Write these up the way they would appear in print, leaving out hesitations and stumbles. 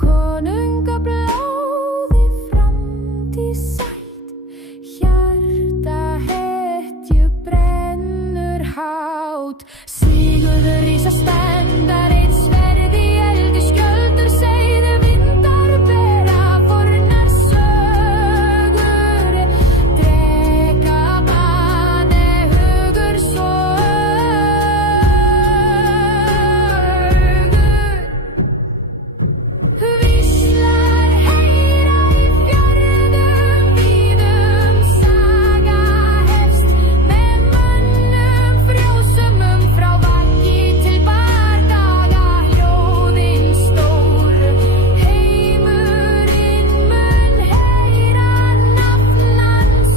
konungablóði framtíð sætt, hjarta hetju brennur hátt, stíguðu rísa stendar einn sverði eldi skjöldur seiðu vindar bera fornar sögur, dreka manni hugur sorgur. Víslar heyra í fjörðum víðum, saga hefst með mönnum frjósumum frá vaggi til bardaga, hljóðin stór, heimurinn mun heyra nafnans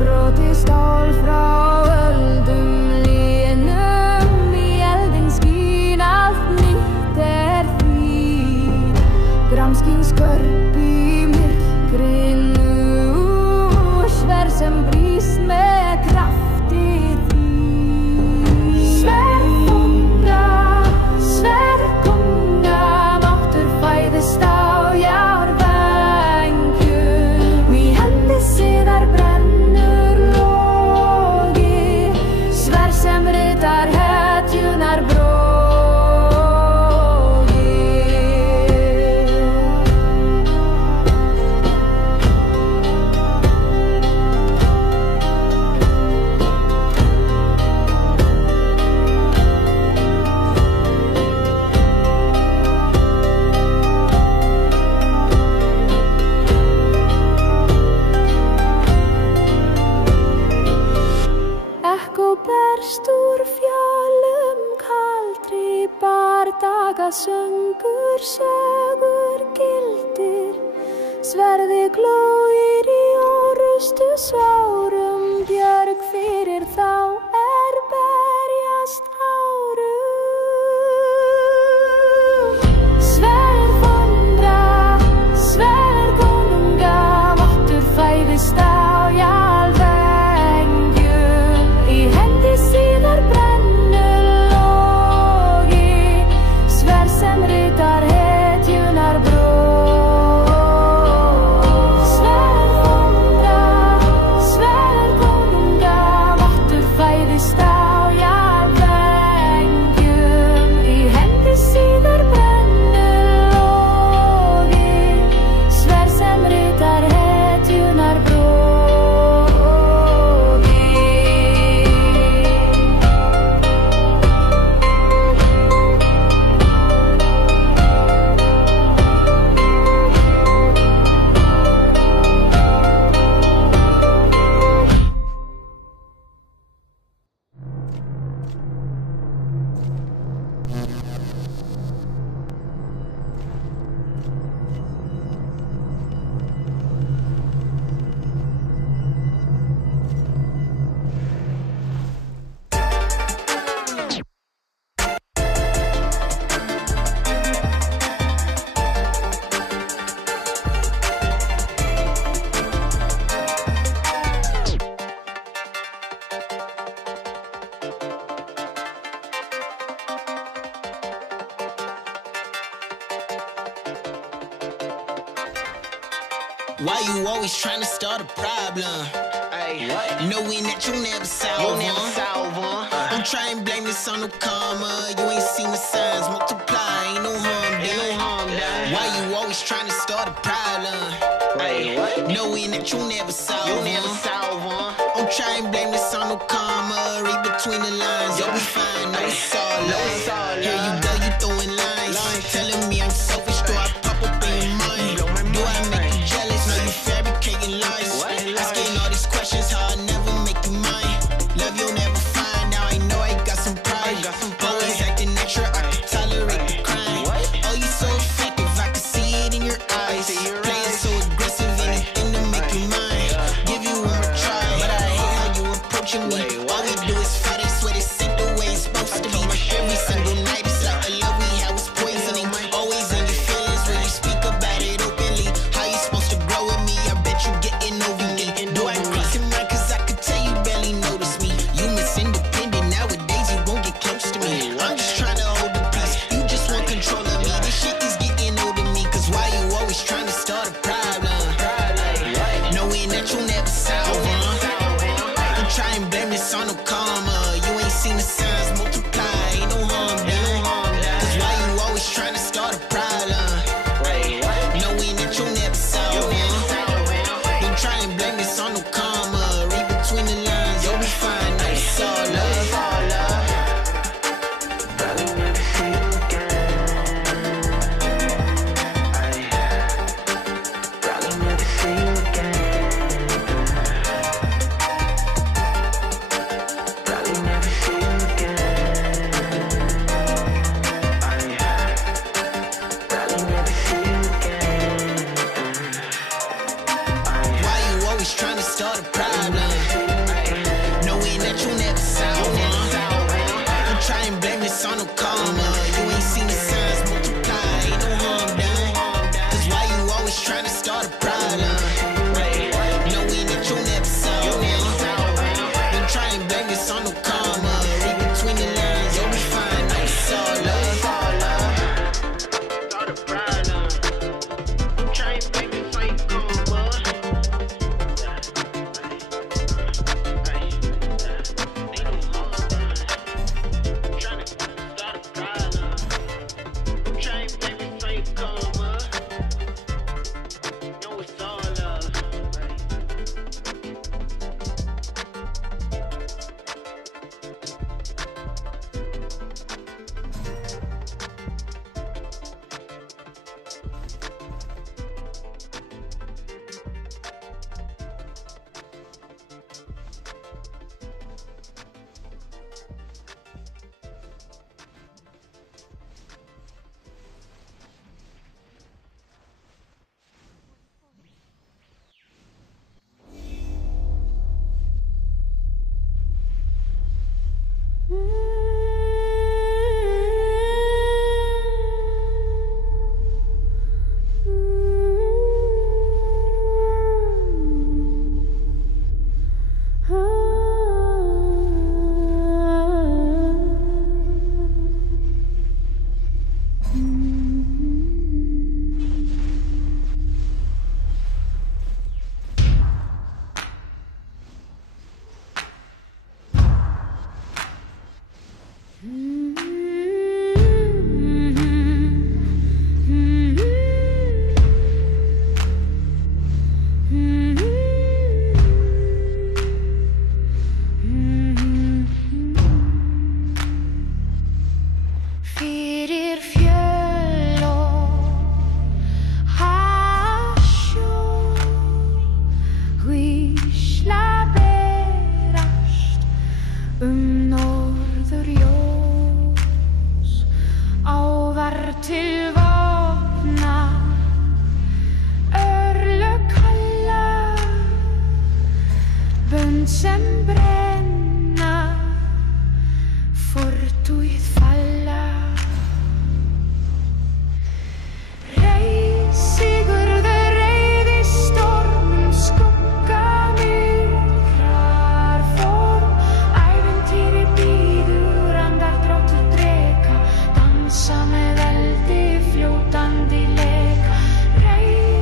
brotið stál frá öldum linum, í eldin skín allt nýtt því, gramskín skörp í myrkrinu, sverð sem brýst með krafti því, sverð konga, máttur fæðist á járnvængjum, í hendi siðar brennur logi, sverð sem ritar hetjunar brógi. Ekko berst úr fjallum kaldri, bardaga söngur, sögur gildir, sverði glóir í orustu sárum, björg fyrir þá berjast árum. Sverð fondra, sverð konunga, máttur fæðist á jarðvengjum, í hendi síðar brennur logi, sverð sem ritar hetjunar bróg. Sverð fondra, sverð konunga, Why you always trying to start a problem? Knowing that you never solve one. Don't try and blame this on no karma. You ain't seen the signs multiply, ain't no harm done. Why you always trying to start a problem? Knowing that you never solve one. Don't try and blame this on no karma. Read between the lines, you'll be fine. No, it's all love. Here you go, you throwing lines, telling me I'm selfish. Do I pop up in your mind? Do I make you jealous? No, you fabricating lies. Asking all these questions, how I never make you mine. Love you'll never find. Now I know I got some pride. Always acting extra, I can tolerate the crime. Oh, you so effective, I can see it in your eyes. Playing so aggressive, anything to make you mine. Give you one more try, but I hate how you approaching me. All we do is fight, I swear this ain't the way it's supposed to be. Every single night it's like the love we have was poisoning. Always in your feelings when you speak about it openly. How you supposed to grow with me? I bet you getting over me. Do I cross your mind? Cause I could tell you barely notice me. You miss independent, nowadays you won't get close to me. I'm just trying to hold the peace, you just want control of me. This shit is getting old to me. Cause why you always trying to start a problem? Knowing that you'll never solve one. Don't try and blame this on no karma. You ain't seen the signs multiply, ain't no harm done. Cause why you always trying to start a problem? Knowing that you'll never solve one. Don't try and blame this on no karma. Read between the lines, you'll be fine. No, it's all love. Probably never see you again. Probably never see you again. Probably never see you again. Probably never see you again. Why you always trying to start a problem? Knowing that you'll never solve one. Don't try and blame this on no karma. You ain't seen the signs multiply, ain't no harm done. Cause why you always trying to start a problem? Knowing that you'll never solve one. Don't try and blame this on no karma. Read between the lines, you'll be fine. No, it's all love. Start a problem. Don't try and blame this on your karma.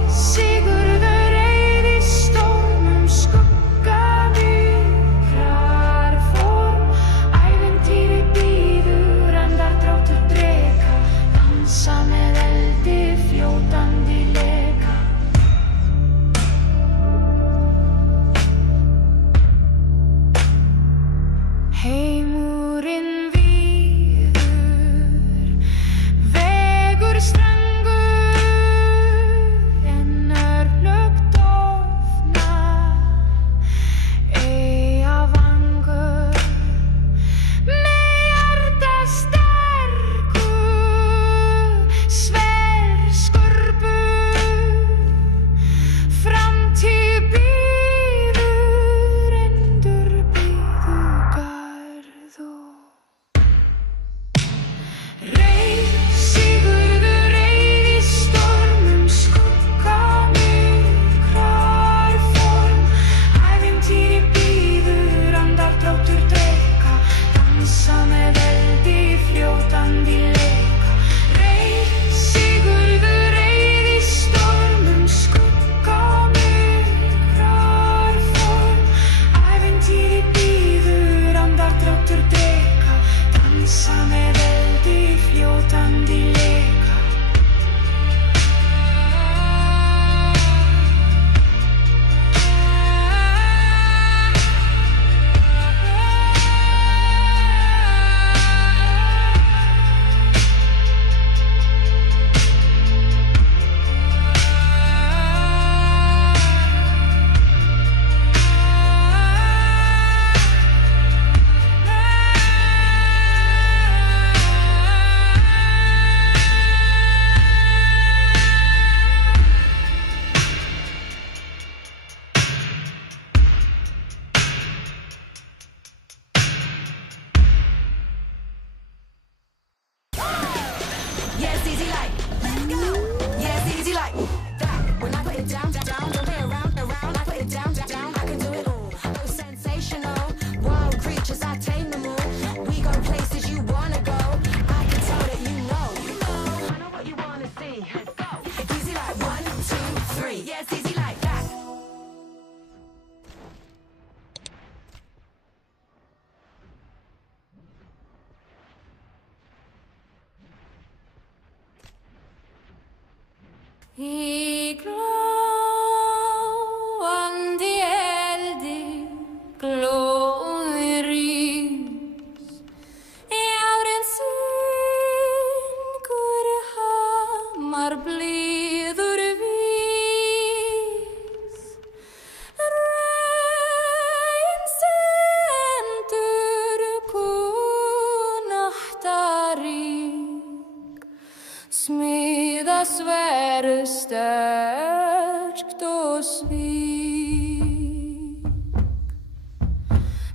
Sigurður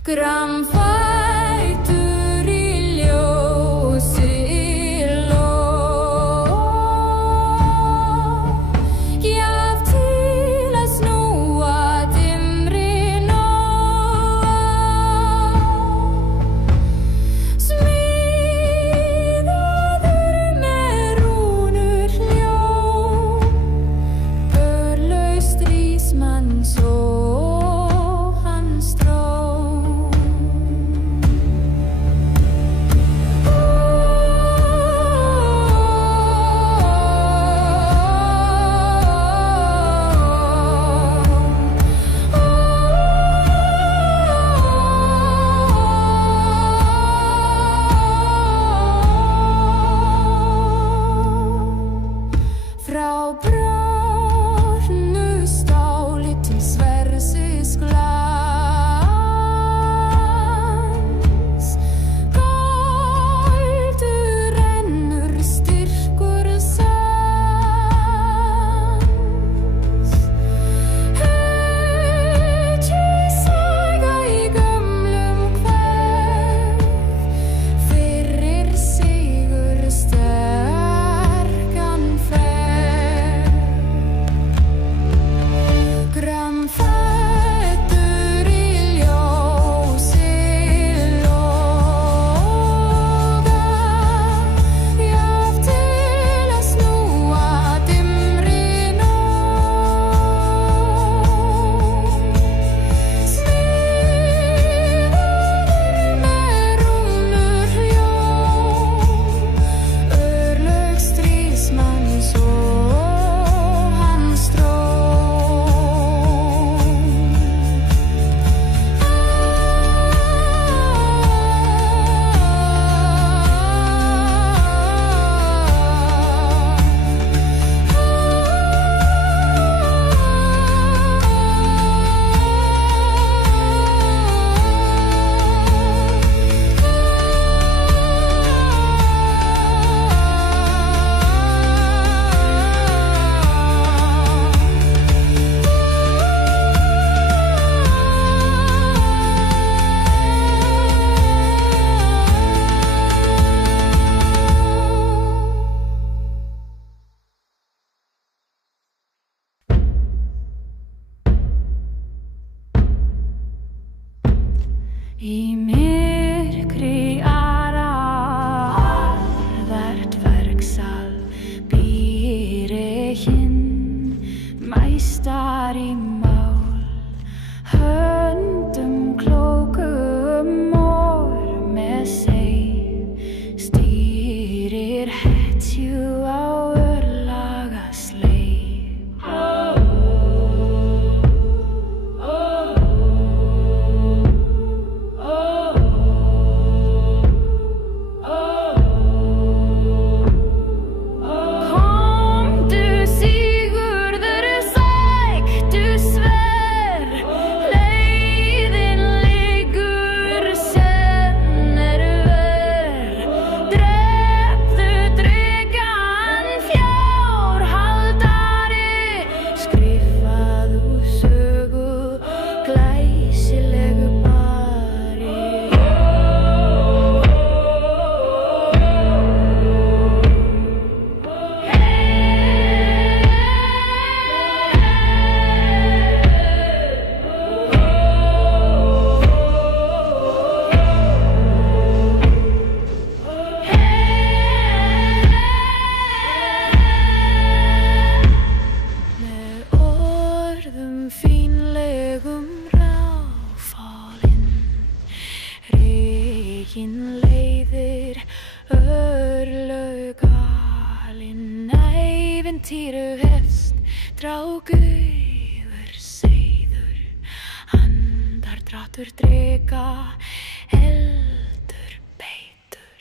Grannfætur í ljósi logn, gjaf til að snúa dimmri nótt. Smíðaður með rúnur hljóm, örlaus stríðsmanns og hans dróm. Frá brotnu stáli til sverðsins glans, kaldur rennur styrkur sans. Hetjusaga í gömlum kveð, fyrir sigur sterkan fer. Grannfætur í ljósi loga, gjaf til að snúa dimmri nótt. Smíðaður með rúnur hljóm, örlög stríðsmanns og hans Í myrkri arðar dvergsal býr hinn meistari mál, höndum klókum og með seið stýrir hetju á örlaga sleið. Komdu Sigurður, sæktu sver, leiðin liggur senn ver. Drepðu drekann fjárhaldari, skrifaðu sögu glæsilegu bari. Með orðum fínlegum ráfálinn, rekin leiðir örlögalinn. Ævintýru hefst, dráguður seiður, andardráttur dreka, eldur beitur.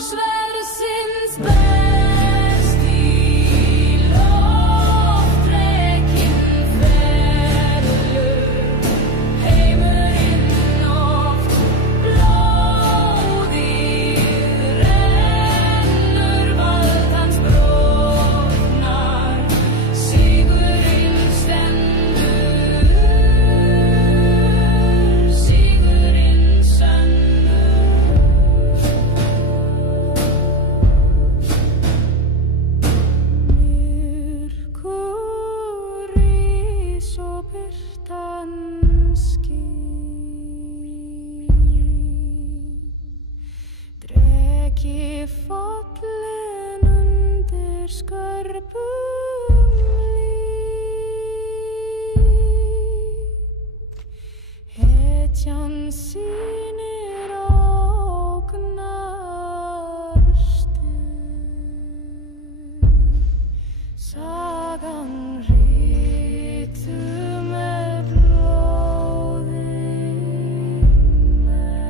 Sverðsins besti loftrekinn fellur, heimurinn oft blóðið rennur, vald hans brotnar, sigurinn stendur, sigurinn sannur. Myrkur rís og birtan skín, dreki fallin undir skörpum líf, hetjan sýnir ógnarstuð, sagan rituð með blóði með.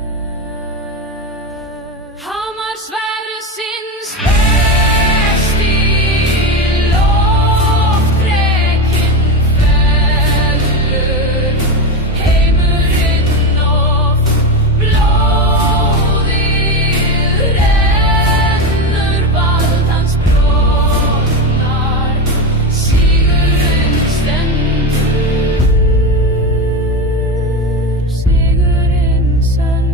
Hamar sverðsins besti loftrekinn fellur, heimurinn oft blóðið rennur, vald hans brotnar, sigurinn stendur, sigurinn sannur.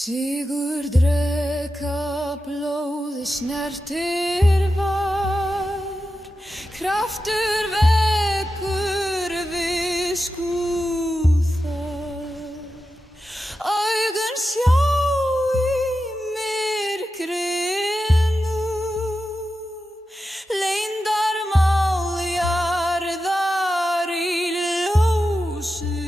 Sigur dreka blóði snertir var, kraftur vekur visku þar, augun sjá í myrkrinu, leyndarmál jarðar í ljósinu.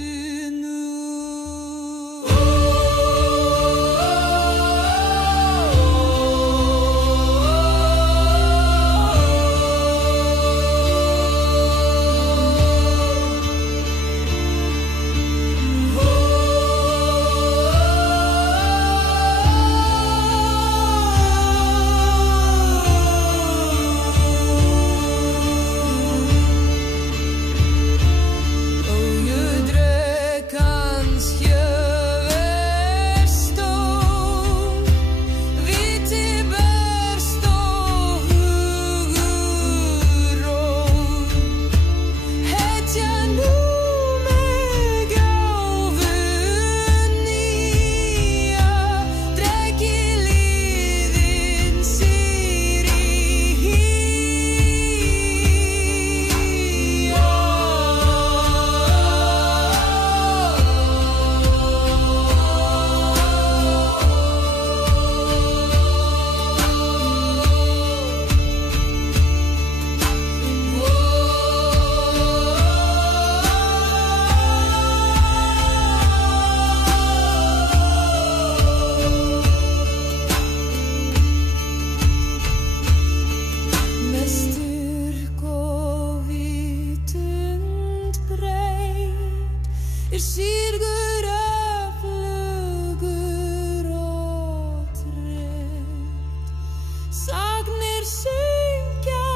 Sagnir syngja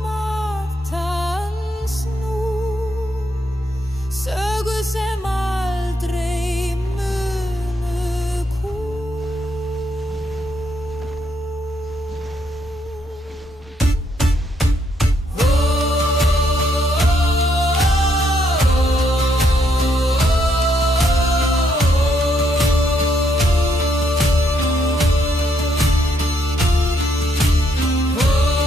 maktans nú, sögu sem aldrei munu kúr. Oh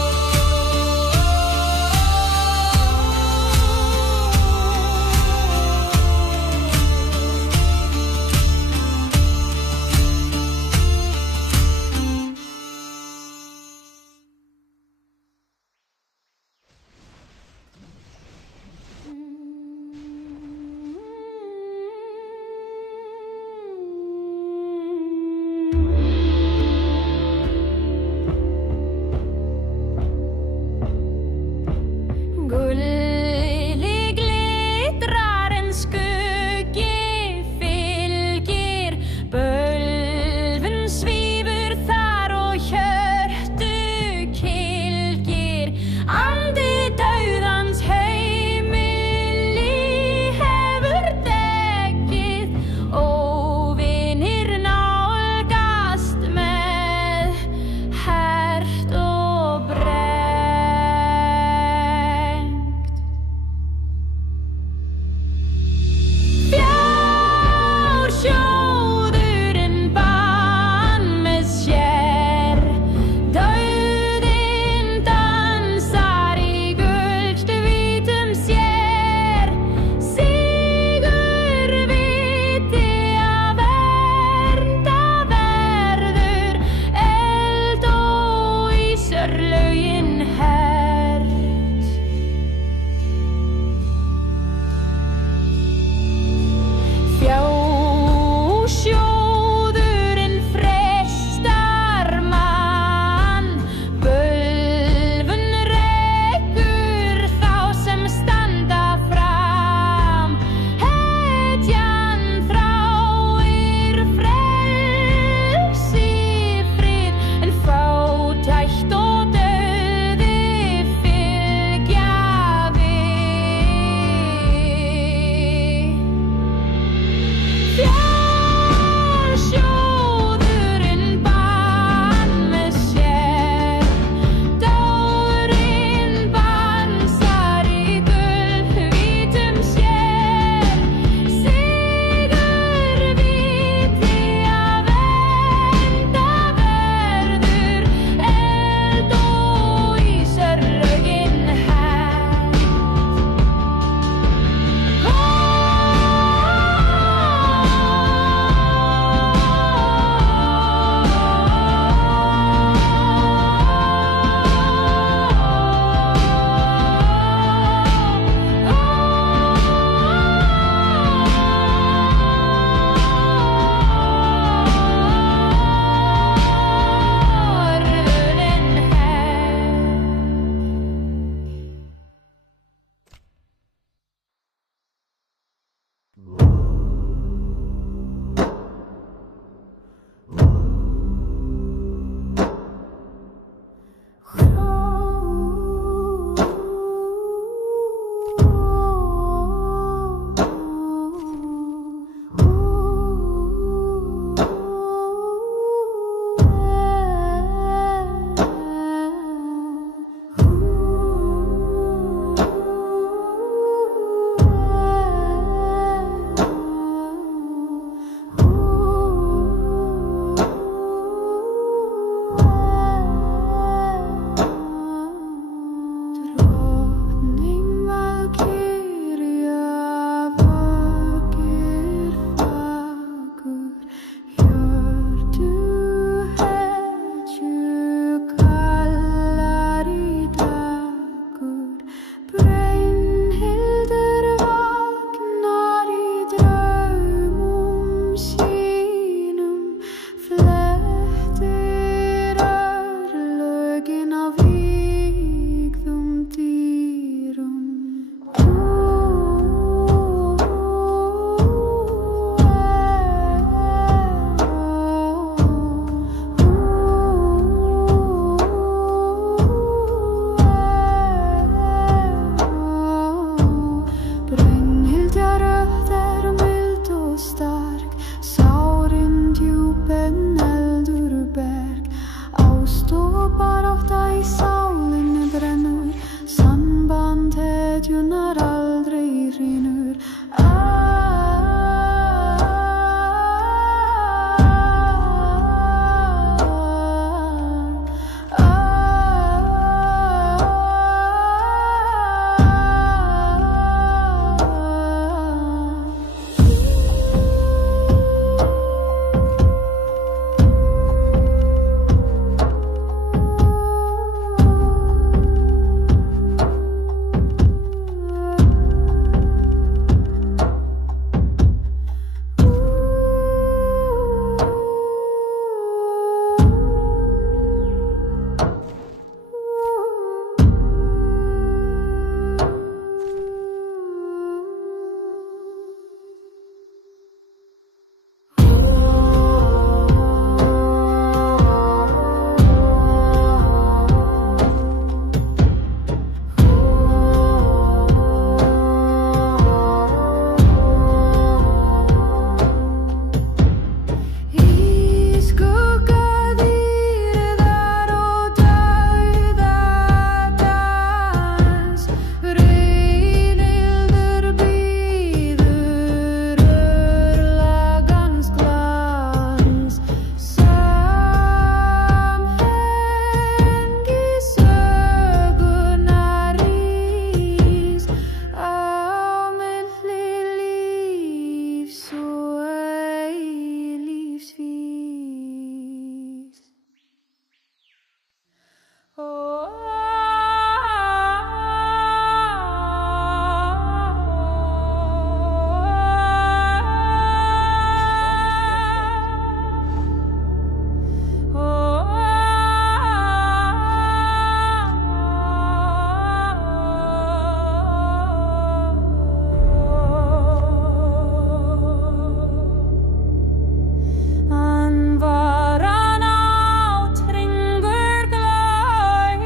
An varan out ringur glói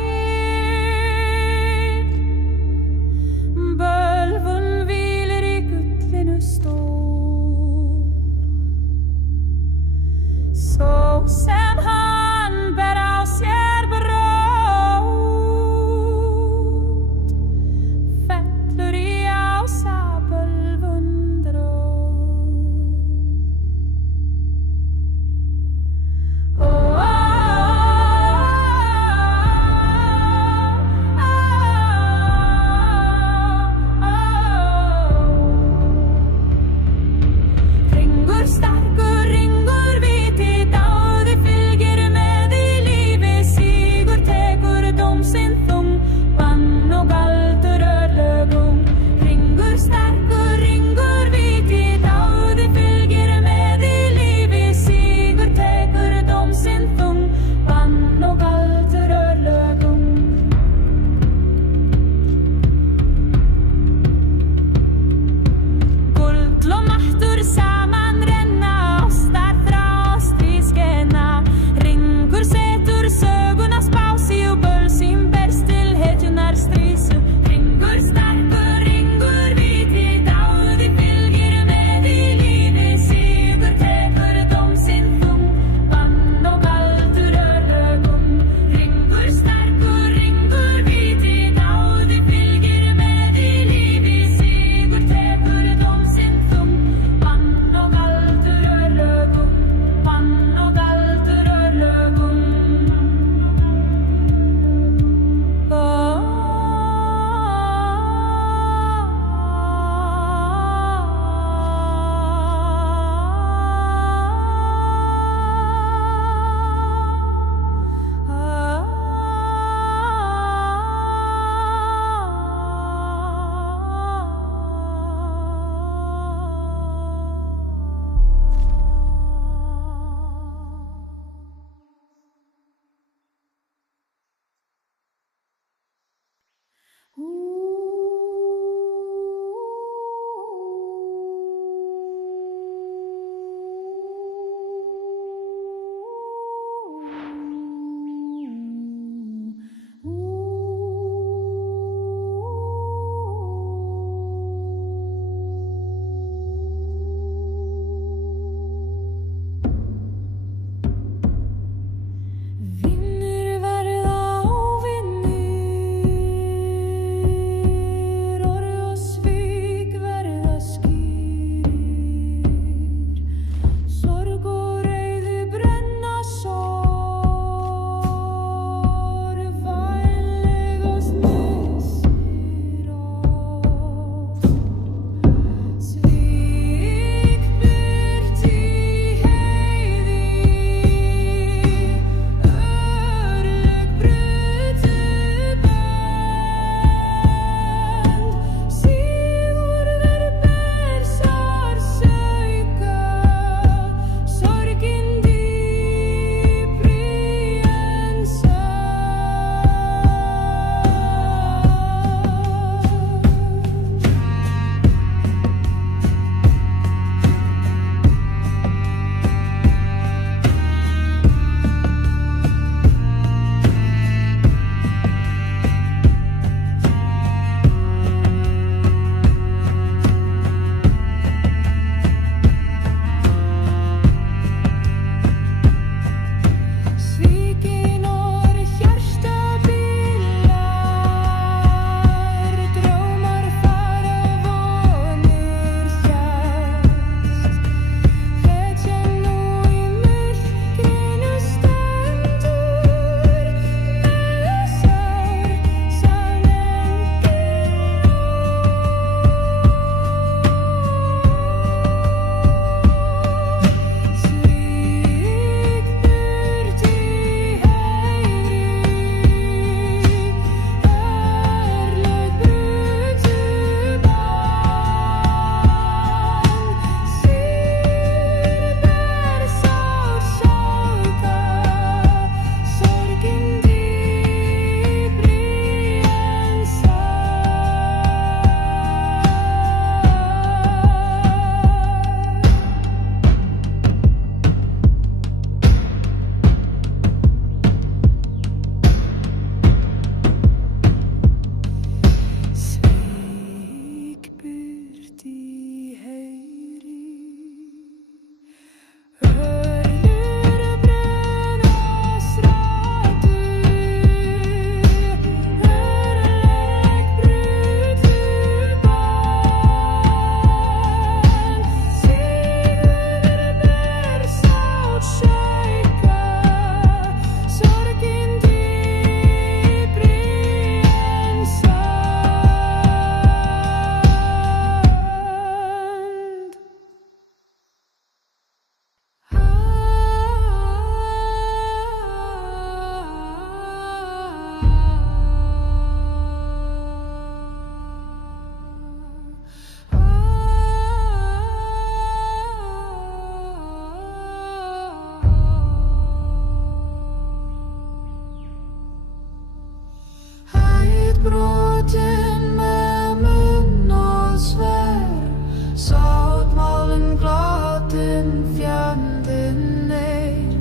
brotin með munn og sver, sáttmálinn glatin fjandinn er,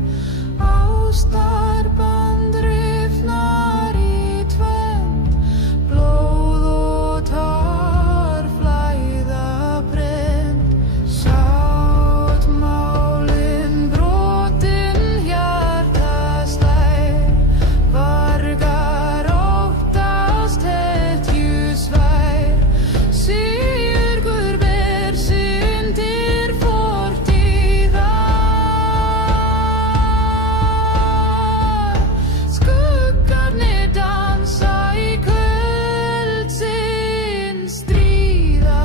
ástarband rifnar í tvennt, blóð og tár flæða brennt, sáttmálinn brotin hjarta slær, vargar óttast hetjusvær, sigur ber syndir fortíðar, skuggarnir dansa í kvöldsins stríða.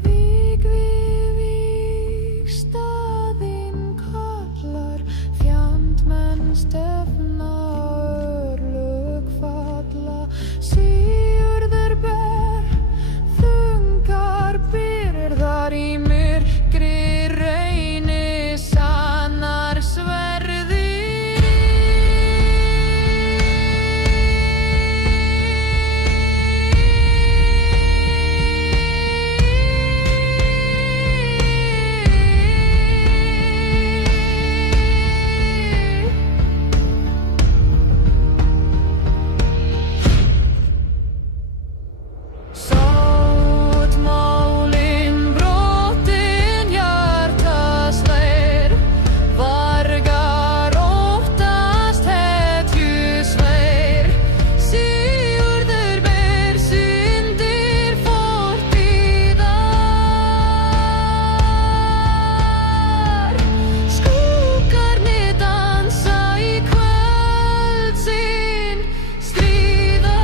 Vík við vígstaðinn kallar, fjandmenn stefna, örlög falla, Sigurður ber þungar byrðar, í myrkri reyni sannar sverðið. Sáttmálinn brotin hjarta slær, vargar óttast hetjusvær, Sigurður ber syndir fortíðar, skuggarnir dansa í kvöldsins stríða.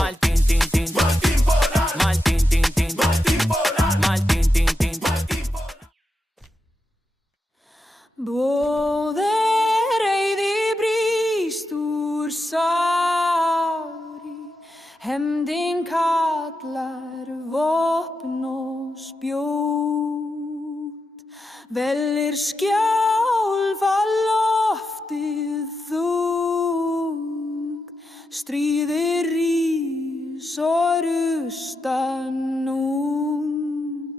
Mal tin tin tin, mal tin tin tin, mal tin tin tin. Blóðið reiði brýst úr sári, hefndin kallar vopn og spjót, velir skjálfa loftið þungt, stríðir rís og rustan ung,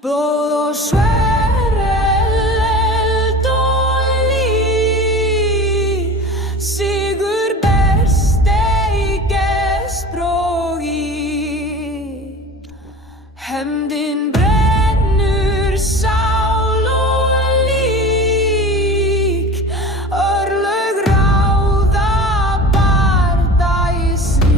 blóð og sver, eld og líf, sigur berst eikes brógi, hefndin brennur sál og lík, örlög ráða bardagslík.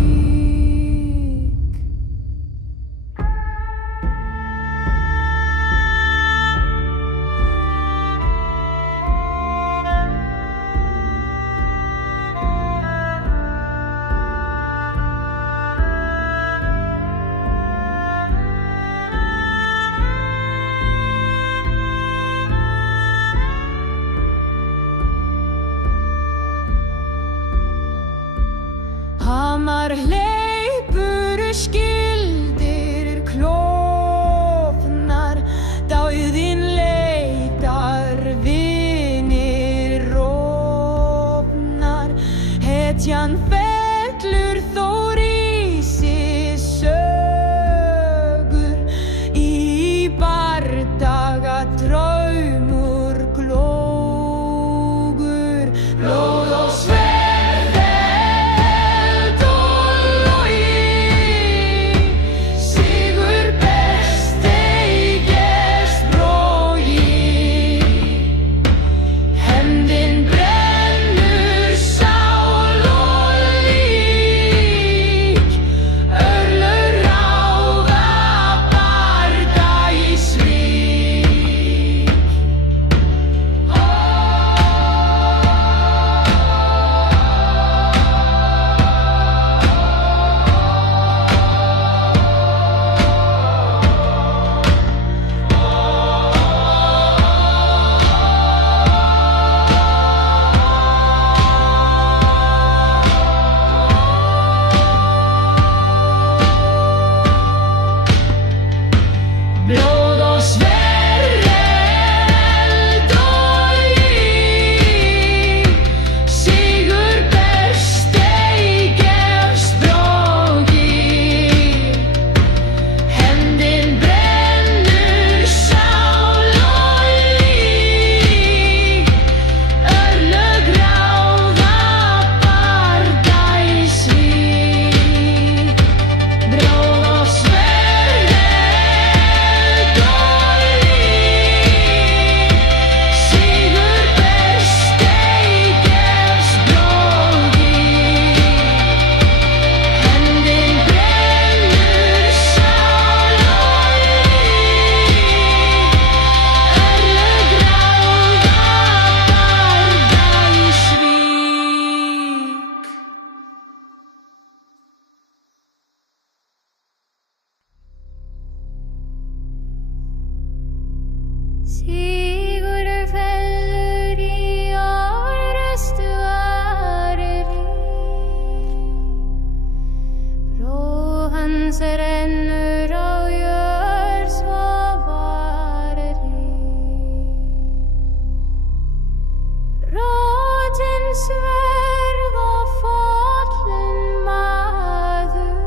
Sigur fellur í orrustu arri, bró hans rennur á jörð svo varri. Brotin sverð og fallinn maður,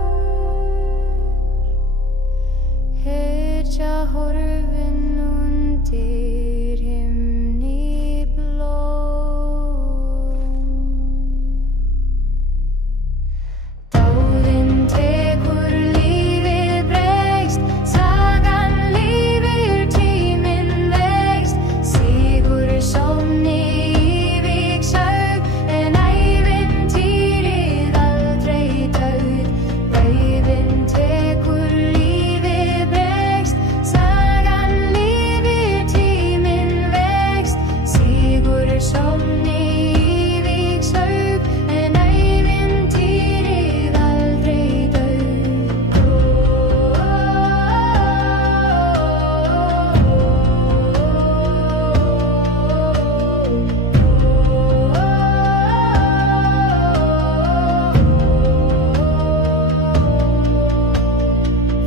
hetja horfin undir himni blóm. Dáðinn tekur lífið bregst, sagan lifir, tíminn vext, sigur sómni ívig sög, en ævintýrið aldrei dauð. Dauðinn tekur lífið bregst, sagan lifir, tíminn vext, sigur sómni ívig sög, en ævintýrið aldrei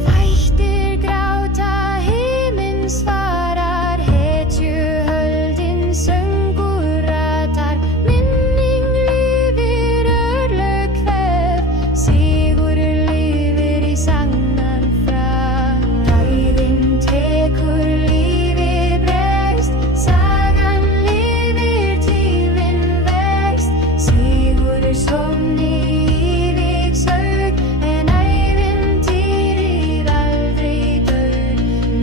Vættir gráta, himinn svarar, hetjuhöldin söngur ratar, minning lifir, örlög kvef, sigur lifir í sagnan fram. Dauðinn tekur lífið bregst, sagan lifir, tíminn vext, sigur sómni ívig sög, en ævintýrið aldrei dauð.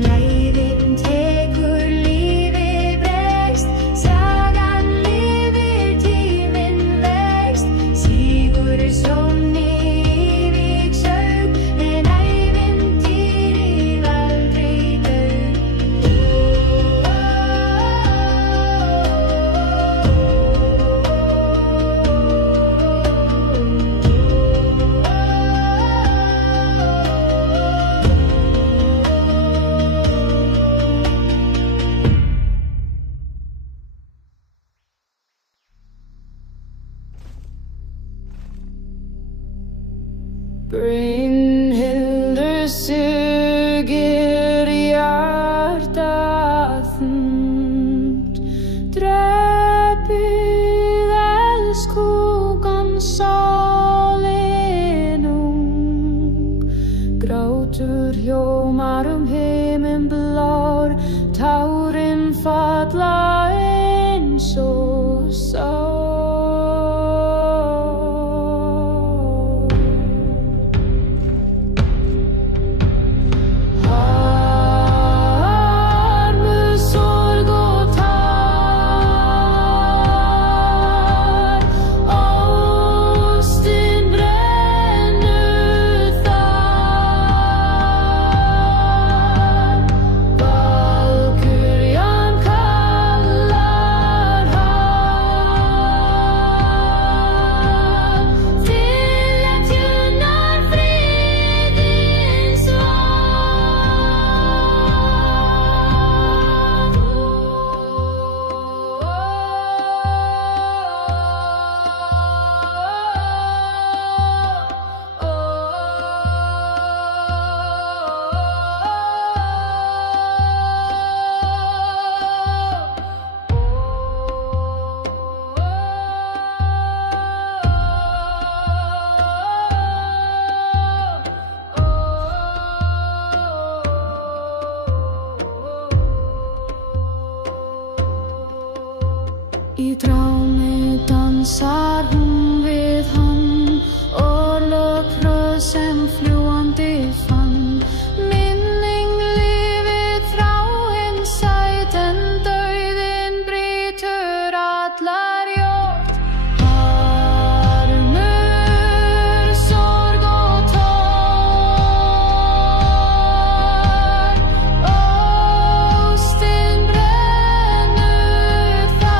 Dauðinn tekur lífið bregst, sagan lifir, tíminn vext, sigur sómni ívig sög, en ævintýrið aldrei Brynhildur sugir hjartað þungt, drepið elskhugan sálin ung. Grátur hljómar himinn blár, tárin falla eins og sár. Harmur, sorg og tár, ástin brennur þar. Valkyrjan kallar hann til að tjúnar friðins Í drámi dansar hún við hann, orlok hröð sem fljúandi fann. Minning lifir þráin sæt, en dauðinn brýtur allar jort. Harmur, sorg og tár, ástin brennur þar.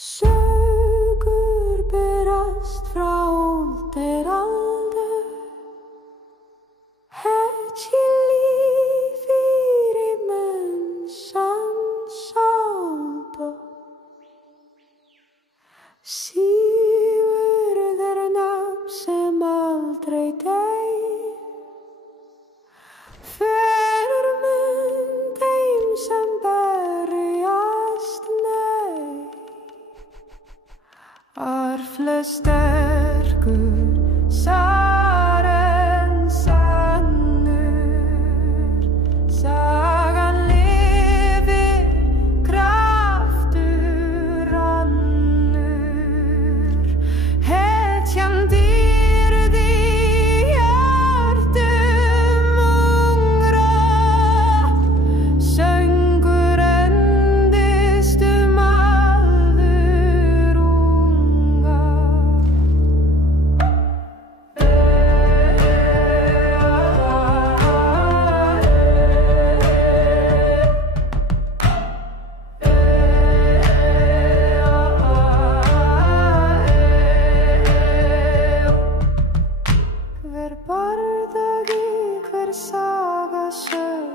Sögur berast frá til aldur, hetji líf fyrir mensans aldur. Sigurður nafn sem aldrei deyr, fyrir mun þeim sem berjast nei. Arfleð sterkur, sár en sannur, sagan lifir, kraftur rannur, hetjan dýrð í hjartum ungra, söngur endist aldur unga. Hver bardagi, hver saga sög,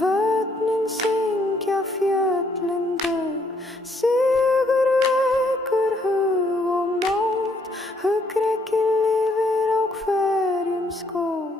vötnin syngja, fjöllin dög, sigur vekur hug og mót, hugrekki lifir á hverjum skót.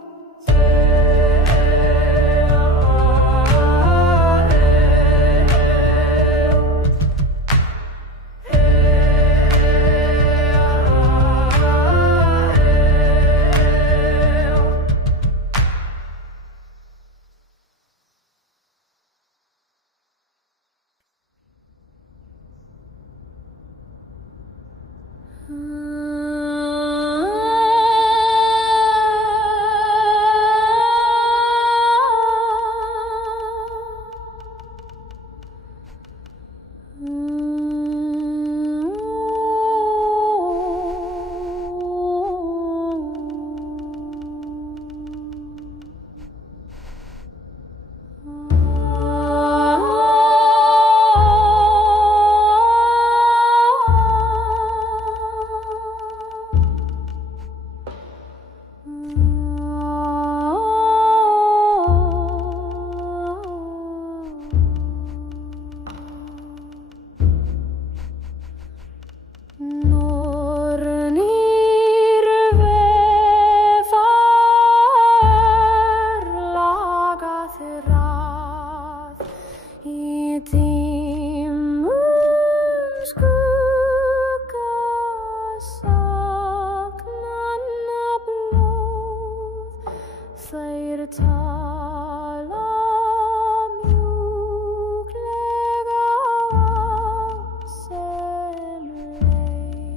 Nornir vefar lagað rað í dimmum skugga, sagnanna blóð, þeir tala mjúklega sem leið.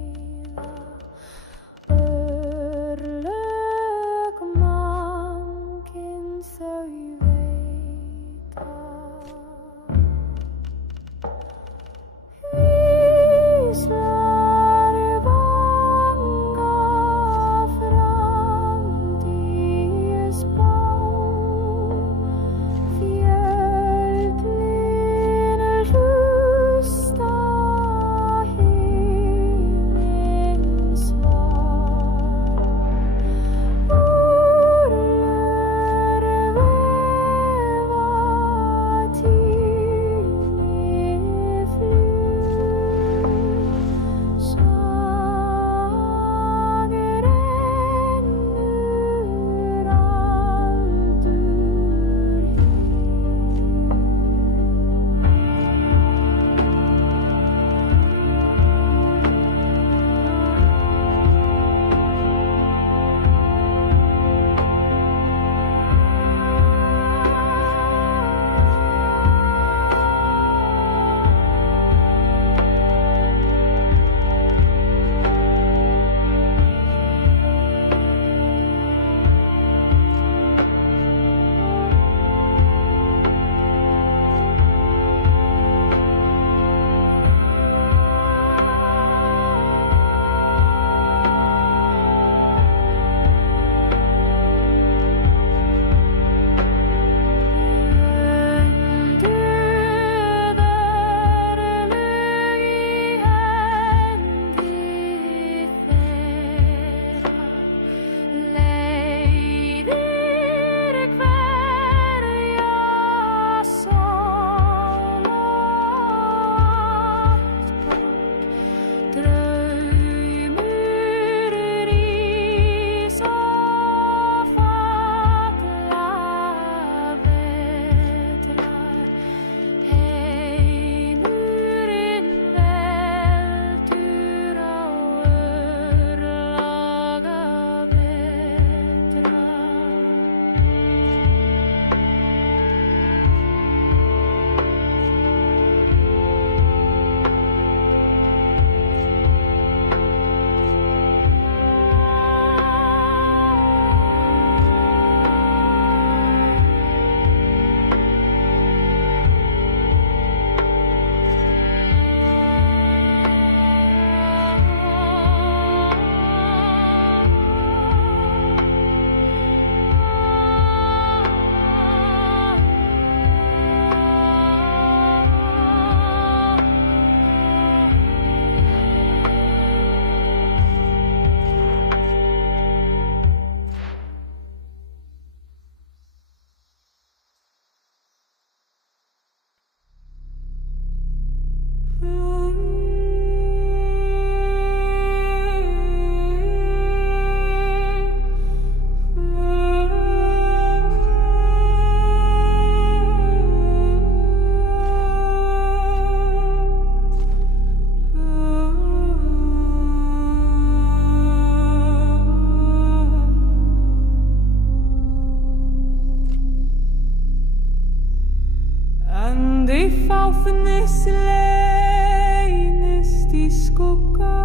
Sofnis leynist í skugga,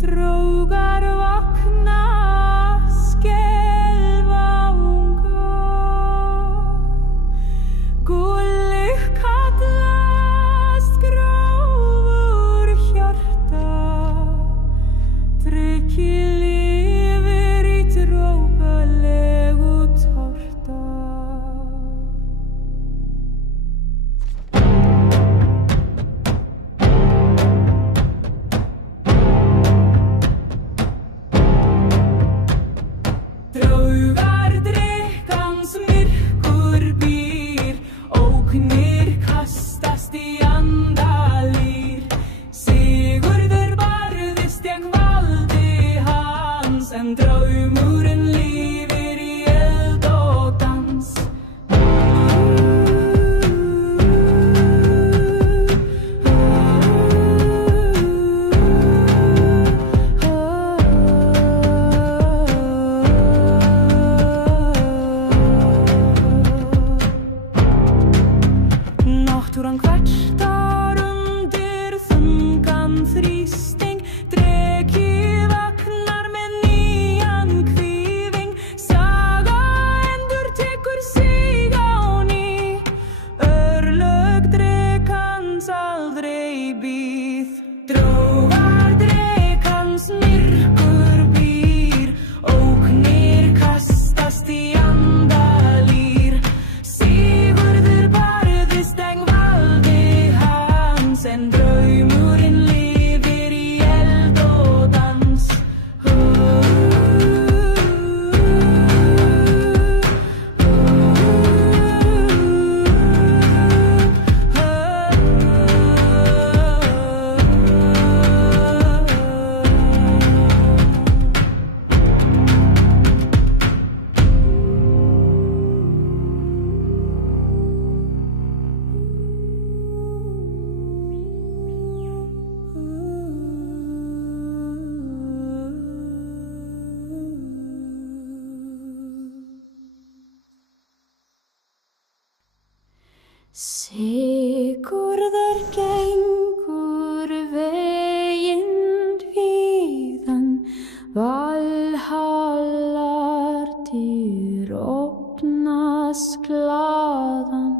draugar vakna, skelfa unga, gullig kallast grófur hjarta, drykki lifir í drógalegu torta. Draugar drykkans myrkur býr, ógnir kastast í andalýr. Sigurður barðist gegn valdi hans, en draumurinn lifir í eld og dans. Náttúran kvartar undir þungan þrýsting, drekið vaknar með nýjan kvíðing. Saga endurtekur sig á ný, örlög drekans aldrei býð. Draugar drekans myrkur býr, ógnir kastast í andalýr. Sigurður barðist gegn valdi hans, en draumurinn lifir í eld og dans. Sigurður gengur veginn víðan, Valhallar dyr opnast glaðan,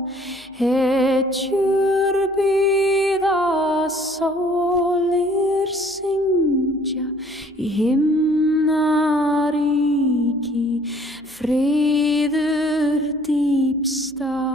hetjur bíða, sólir syngja í himnaríki, friður dýpsta